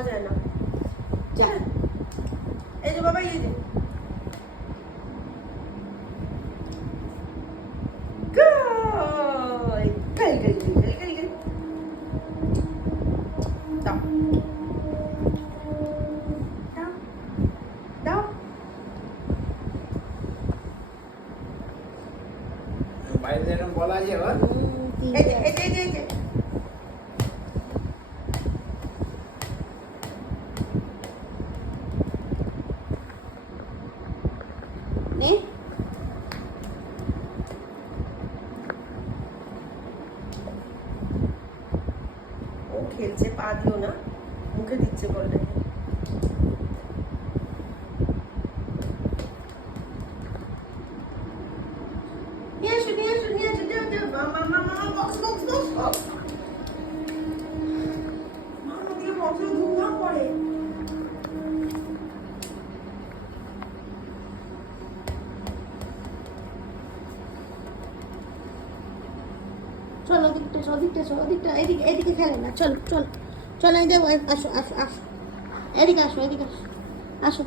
পাওয়া যায় না। যা এই যে বাবা, এই যে কই কই কই কই কই কই দাও দাও দাও। বাইরে যেরকম বলা আছে আবার এই যে এই যে এই যে এই যে নে ও খেলছে, পা দিও না, মুখে দিচ্ছে বলটা। নিয়ে আসো নিয়ে আসো নিয়ে আসো, দেও দেও, মামা মামা বক্স বক্স বক্স বক্স, মামা দিয়ে বক্সে ধুমধাম করে। চল ওদিকটা ওদিকটা ওদিকটা, এদিকে এদিকে খেলে না, চল চল চল, এই যাবো, আসো আসো আসো, এদিকে আসো এদিকে আসো আসো।